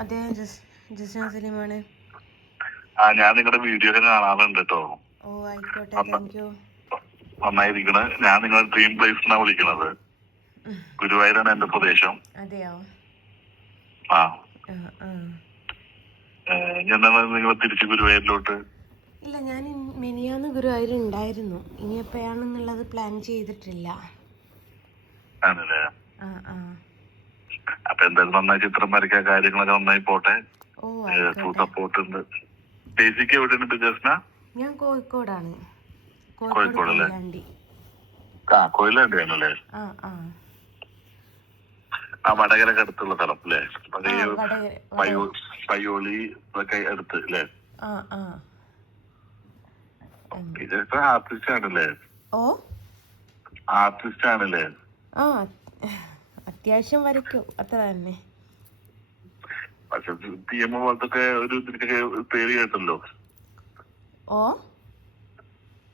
അതെ, ജസ്ന സലീമാണ്. ഞാൻ നിങ്ങളുടെ വീഡിയോ ഒക്കെ കാണാറുണ്ട് കേട്ടോ. ഓ ആയിക്കോട്ടെ, താങ്ക് യു. നന്നായിരിക്കണ്. ഞാൻ നിങ്ങളുടെ ഡ്രീം പ്ലേസിനാ വിളിക്കണത്. ഗുരുവായൂരാണ് എന്റെ പ്രദേശം. അതെയോ? ആ ആ. എന്താണ് നിങ്ങൾ തിരിച്ച് ഗുരുവായൂരിലോട്ട്? ഇല്ല, ഞാൻ മെനിയാന്ന് ഗുരുവായൂർ ഉണ്ടായിരുന്നു. ഇനി എപ്പോഴാണെന്നുള്ളത് പ്ലാൻ ചെയ്തിട്ടില്ല. ആണല്ലേ? ആ. അപ്പൊ എന്തായാലും നന്നായി ചിത്രം വരയ്ക്കാൻ, കാര്യങ്ങളൊക്കെ നന്നായി പോട്ടെ. ഓ ഫുൾ സപ്പോർട്ട് ഉണ്ട്. ബേസിക്ക് എവിടെയുണ്ട് ജസ്ന? ഞാൻ കോഴിക്കോടാണ്. കോഴിക്കോടല്ലേ? കൊയിലാണ്ടി. കൊയിലാണ്ടി ആണല്ലേ? ആ വടകരക്ക് അടുത്തുള്ള സ്ഥലം അല്ലേ? പയ്യോളി ഒക്കെ അടുത്ത് അല്ലേ? ആർട്ടിസ്റ്റ് ആണല്ലേ? ഓ, ആർട്ടിസ്റ്റ് ആണല്ലേ? ആ, അത്യാവശ്യം വരയ്ക്കും, അത്ര തന്നെ. പക്ഷെ TM പോലത്തെ ഒരു പേര് കേട്ടല്ലോ. ഓ,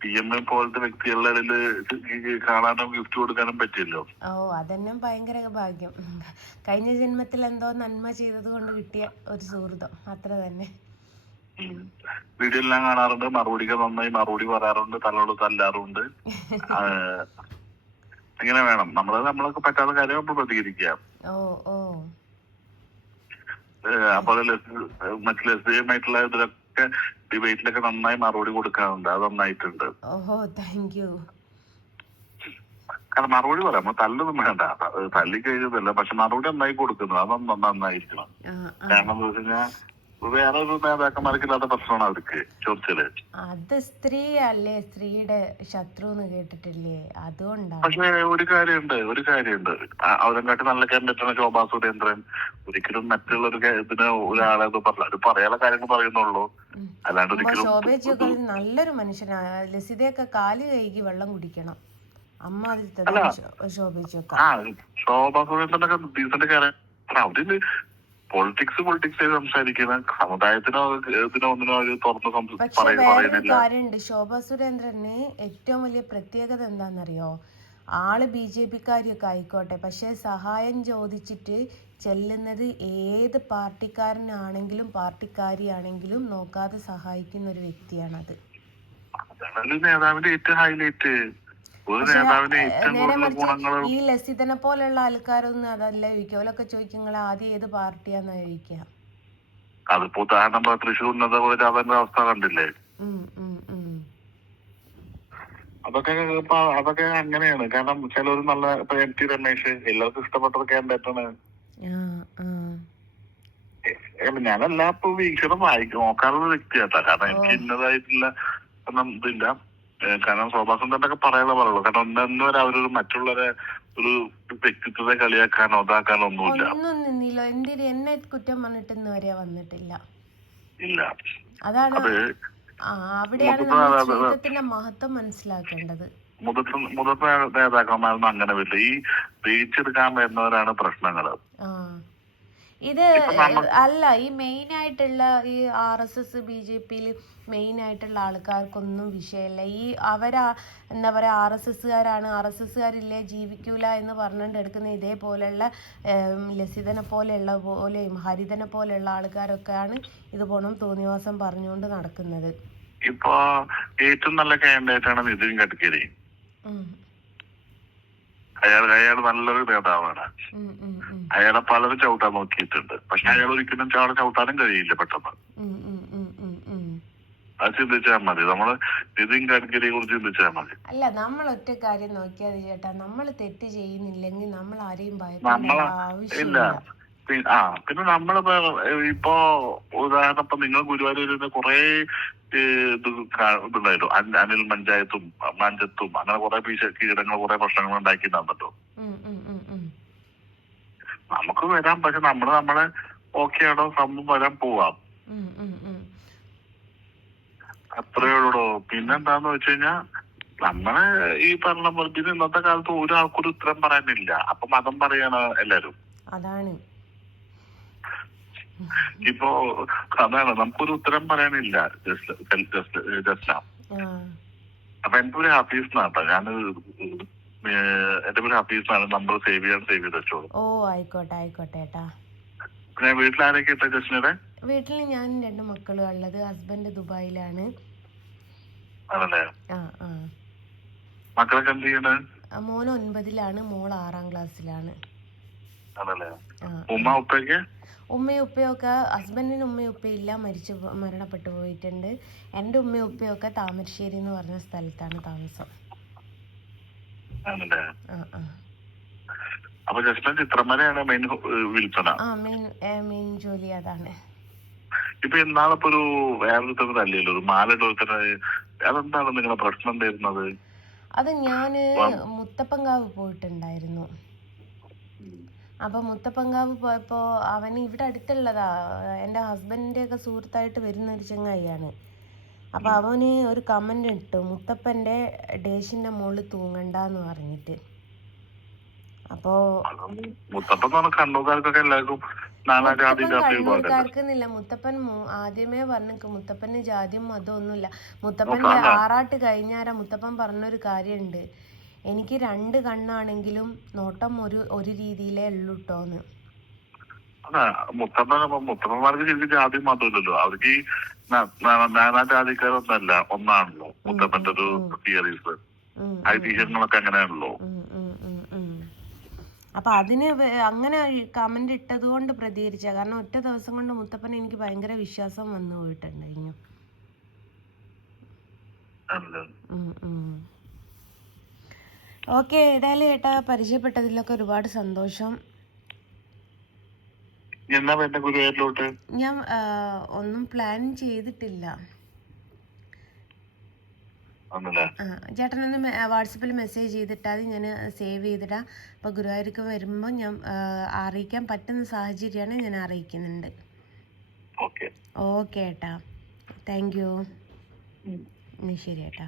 TM പോലത്തെ വ്യക്തികളുടെ ഇടയില് കാണാനും ഗിഫ്റ്റ് കൊടുക്കാനും പറ്റിയല്ലോ. ഓ, അതന്നെ ഭയങ്കര ഭാഗ്യം. കഴിഞ്ഞ ജന്മത്തിൽ എന്തോ നന്മ ചെയ്തത് കൊണ്ട് കിട്ടിയ ഒരു സുഹൃതം, അത്ര തന്നെ. വീഡിയോ എല്ലാം കാണാറുണ്ട്. മറുപടിക്ക് നന്നായി മറുപടി പറയാറുണ്ട്. തന്നോട് തല്ലാറുണ്ട്. ഇങ്ങനെ വേണം. നമ്മളൊക്കെ പറ്റാത്ത കാര്യം നമ്മൾ പ്രതികരിക്കാം. അപ്പോൾ മറ്റു ലഭ്യമായിട്ടുള്ള ഇതിലൊക്കെ ഡിബേറ്റിലൊക്കെ നന്നായി മറുപടി കൊടുക്കാറുണ്ട്. അത് നന്നായിട്ടുണ്ട്. കാരണം മറുപടി പറയാം, നമ്മൾ തല്ലൊന്നും വേണ്ട. തല്ലി കഴിഞ്ഞതല്ല, പക്ഷെ മറുപടി നന്നായി കൊടുക്കുന്നത് അതൊന്നും നന്നായിരിക്കണം. കാരണം എന്താ വെച്ച് കഴിഞ്ഞാൽ വേറെ ഒരു നേതാക്കന്മാർക്കില്ലാത്ത പ്രശ്നമാണ് അവർക്ക് ചോദിച്ചത്. അത് സ്ത്രീ അല്ലേ, സ്ത്രീയുടെ ശത്രു എന്ന് കേട്ടിട്ടില്ലേ? അതുകൊണ്ടാണ്. പക്ഷെ ഒരു കാര്യമുണ്ട്. അവരെക്കാട്ടി നല്ല കാൻഡിഡേറ്റാണ് ശോഭാ സുരേന്ദ്രൻ. ഒരിക്കലും മറ്റുള്ള ഇതിന് ഒരാളെ പറയാനുള്ള കാര്യങ്ങൾ പറയുന്നുള്ളൂ. അല്ലാണ്ട് ഒരിക്കലും ശോഭേച്ചിയൊക്കെ നല്ലൊരു മനുഷ്യനാണ്. ലസിതയൊക്കെ കാല് കഴുകി വെള്ളം കുടിക്കണം. അമ്മ ശോഭേച്ചിയൊക്കെ. ശോഭാ സുരേന്ദ്രനൊക്കെ ഡീസന്റ് കാര്യം. അവര് പൊളിറ്റിക്സ് സംസാരിക്കുന്ന സമുദായത്തിനോ ഇതിനോ ഒന്നിനോ തുറന്ന് പറയുന്നില്ല. കാര്യമുണ്ട്. ശോഭാ സുരേന്ദ്രന് ഏറ്റവും വലിയ പ്രത്യേകത എന്താണെന്നറിയോ? ആള് BJP-കാരിയൊക്കെ ആയിക്കോട്ടെ, പക്ഷെ സഹായം ചോദിച്ചിട്ട് ചെല്ലുന്നത് ഏത് പാർട്ടിക്കാരനാണെങ്കിലും പാർട്ടിക്കാരിയാണെങ്കിലും നോക്കാതെ സഹായിക്കുന്ന ഒരു വ്യക്തിയാണത്. നേതാവിന്റെ ഏറ്റവും ഹൈലൈറ്റ്. നേരെ മറിച്ച് ഈ ലസിതനെ പോലുള്ള ആൾക്കാരൊന്നും അതല്ല ചോദിക്കുക. ഓലൊക്കെ ചോദിക്കുക ആദ്യം ഏത് പാർട്ടിയാന്നാ ചോദിക്കുക. അതിപ്പോ ഉദാഹരണം തൃശ്ശൂർ അവരുടെ അവസ്ഥ കണ്ടില്ലേ? അതൊക്കെ അങ്ങനെയാണ്. കാരണം ചിലർ നല്ല MT രമേശ് എല്ലാവർക്കും ഇഷ്ടപ്പെട്ട കാൻഡിഡേറ്റാണ്. ഞാനെല്ലാ വീക്ഷണം നോക്കാറുള്ള വ്യക്തിയാട്ടാ. കാരണം എനിക്ക് ഇന്നതായിട്ടുള്ള ഒന്നും ഇതില്ല. കാരണം ശോഭാസുന്ദരനൊക്കെ പറയുള്ളൂ. കാരണം ഒന്നൊരു അവരൊരു മറ്റുള്ളവരെ ഒരു വ്യക്തിത്വത്തെ കളിയാക്കാനോ ഇതാക്കാനോ ഒന്നുമില്ല. എന്നെ കുറ്റം പറഞ്ഞിട്ട് വരെ വന്നിട്ടില്ല. ഇല്ല. അതാണ് അവിടെയാണ് ജീവിതത്തിന്റെ മഹത്വം മനസ്സിലാക്കേണ്ടത്. മുതിർന്ന നേതാക്കന്മാരൊന്നും അങ്ങനെ വരില്ല. ഈ ജയിച്ചെടുക്കാൻ വരുന്നവരാണ് പ്രശ്നങ്ങള്. ഇത് അല്ല, ഈ മെയിൻ ആയിട്ടുള്ള ഈ RSS BJP-യിൽ മെയിൻ ആയിട്ടുള്ള ആൾക്കാർക്കൊന്നും വിഷയമില്ല. ഈ എന്താ പറയാ, RSSകാരില്ലേ ജീവിക്കൂല എന്ന് പറഞ്ഞുകൊണ്ട് എടുക്കുന്ന ഇതേപോലെയുള്ള ലസിതനെ പോലെയും ഹരിതനെ പോലെയുള്ള ആൾക്കാരൊക്കെയാണ് ഇത് പോണം തോന്നിവാസം പറഞ്ഞുകൊണ്ട് നടക്കുന്നത്. ഇപ്പൊ ഏറ്റവും നല്ല കാൻഡിഡേറ്റാണ് നിതിൻ ഗഡ്കരി. അയാൾ നല്ലൊരു നേതാവാണ്. അയാളെ പലരും ചവിട്ടാൻ നോക്കിയിട്ടുണ്ട്. പക്ഷെ അയാൾ ഒരിക്കലും ചവിട്ടാനും കഴിയില്ല പെട്ടെന്ന്. അത് ചിന്തിച്ചാൽ മതി. നമ്മള് നിതിൻ ഗഡ്കരിയെ കുറിച്ച് ചിന്തിച്ചാൽ മതി. അല്ല, നമ്മൾ ഒറ്റ കാര്യം നോക്കിയാൽ ചേട്ടാ, നമ്മൾ തെറ്റ് ചെയ്യുന്നില്ലെങ്കിൽ നമ്മൾ ആരെയും ഇല്ല. പിന്നെ നമ്മളിപ്പോ ഇപ്പൊ ഉദാഹരണം നിങ്ങൾ ഗുരുവായൂരിൽ കുറെ ഇതുണ്ടായിരുന്നു. അനിൽ മഞ്ചത്തും അങ്ങനെ കുറെ കീടങ്ങൾ കുറെ പ്രശ്നങ്ങൾ ഉണ്ടാക്കിയിട്ടുണ്ടല്ലോ. നമുക്ക് വരാം. പക്ഷെ നമ്മളെ ഓക്കെ ആണോ സംഭവം വരാൻ പോവാം. അത്രേ ഉള്ളൂ. പിന്നെന്താന്ന് വെച്ച് കഴിഞ്ഞാൽ നമ്മളെ ഈ പറഞ്ഞ പോലെ ഇന്നത്തെ കാലത്ത് ഒരാൾക്കൊരു ഉത്തരം പറയാനില്ല. അപ്പൊ മതം പറയാണ് എല്ലാരും. അതാണ് ഇപ്പോ അതാണ് നമുക്കൊരു ഉത്തരം പറയാനില്ല. ജസ്റ്റ് അപ്പൊ എന്റെ പേര് ഹഫീസ്ന്നാട്ടോ. എന്റെ പേര് ഹഫീസ്ന്നാണ്. നമ്പർ സേവ് ചെയ്ത് വെച്ചോളൂ. ആയിക്കോട്ടെ ഏട്ടാ. പിന്നെ വീട്ടിലാരൊക്കെ ഇട്ട ജസ്റ്റിനെ? വീട്ടിൽ ഞാനും 2 മക്കളും ഉള്ളത്. ഹസ്ബൻഡ് ദുബായിലാണ്. ആണല്ലേ? ആ ആ മക്കളൊക്കെ എന്ത് ചെയ്യണ്? മോന് 9ലാണ്, മോൾ 6ാം ക്ലാസ്സിലാണ്. ആണല്ലേ? ആ ഉമ്മ ഉപ്പയൊക്കെ? ഉമ്മയും ഉപ്പയൊക്കെ ഹസ്ബൻഡിന് ഉമ്മയും ഉപ്പയില്ല, മരണപ്പെട്ടു പോയിട്ടുണ്ട്. എൻ്റെ ഉമ്മയും ഉപ്പയൊക്കെ താമരശ്ശേരി എന്ന് പറഞ്ഞ സ്ഥലത്താണ് താമസം. ആണല്ലേ? ആ ആ അപ്പൊ ജസ്റ്റിൻ ചിത്രം വരെയാണ് മെയിൻ വിൽപ്പന. ആ മെയിൻ ജോലി അതാണ്. ഇപ്പൊ ഇന്നാളിപ്പോ ഒരു വേറൊരു തല്ലിയല്ലോ, ഒരു മാലയുടെ അതെന്താണ് നിങ്ങളുടെ പ്രശ്നം എന്തായിരുന്നത്? അത് ഞാന് മുത്തപ്പൻകാവ് പോയിട്ടുണ്ടായിരുന്നു. അപ്പോൾ മുത്തപ്പൻകാവ് പോയപ്പോൾ അവന് ഇവിടെ അടുത്തുള്ളതാ, എൻ്റെ ഹസ്ബൻഡിൻ്റെ ഒക്കെ സുഹൃത്തായിട്ട് വരുന്ന ഒരു ചങ്ങായിയാണ്. അപ്പോൾ അവന് ഒരു കമൻ്റ് ഇട്ടു, മുത്തപ്പൻ്റെ ഡേഷിൻ്റെ മുകളിൽ തൂങ്ങണ്ടെന്ന് പറഞ്ഞിട്ട്. അപ്പോൾ മുത്തപ്പൻ കണ്ണൂർക്കാർക്കൊക്കെ എല്ലാവർക്കും കണ്ണൂർക്കാർക്ക് എന്നില്ല, മുത്തപ്പൻ ആദ്യമേ പറഞ്ഞു മുത്തപ്പന് ജാതിയും മതവും ഒന്നുമില്ല. മുത്തപ്പൻ ആറാട്ട് കഴിഞ്ഞാര മുത്തപ്പൻ പറഞ്ഞൊരു കാര്യമുണ്ട്, എനിക്ക് 2 കണ്ണാണെങ്കിലും നോട്ടം ഒരു രീതിയിലേ ഉള്ളൂ കേട്ടോന്ന്. മുത്തപ്പന്മാർക്ക് ശരിക്കും ജാതി മതമില്ലല്ലോ, അവർക്ക് ഈ നാനാ ജാതിക്കാരൊന്നല്ല, ഒന്നാണല്ലോ മുത്തപ്പന്റെ ഒരു തിയറീസ്, ഐതിഹ്യങ്ങളൊക്കെ അങ്ങനെയാണല്ലോ. അപ്പം അതിന് അങ്ങനെ കമൻ്റ് ഇട്ടത് കൊണ്ട് പ്രതികരിച്ച, കാരണം ഒറ്റ ദിവസം കൊണ്ട് മുത്തപ്പൻ എനിക്ക് ഭയങ്കര വിശ്വാസം വന്നു പോയിട്ടുണ്ടായിരുന്നു. ഓക്കെ, ഏതായാലും ഏട്ടാ പരിചയപ്പെട്ടതിലൊക്കെ ഒരുപാട് സന്തോഷം. ഞാൻ ഒന്നും പ്ലാൻ ചെയ്തിട്ടില്ല. ചേട്ടനൊന്ന് വാട്സപ്പിൽ മെസ്സേജ് ചെയ്തിട്ടാൽ ഞാൻ സേവ് ചെയ്തിടാം. അപ്പോൾ ഗുരുവായൂർക്ക് വരുമ്പോൾ ഞാൻ അറിയിക്കാൻ പറ്റുന്ന സാഹചര്യമാണ്, ഞാൻ അറിയിക്കുന്നുണ്ട്. ഓക്കെ ഏട്ടാ, താങ്ക് യു. ശരി ഏട്ടാ.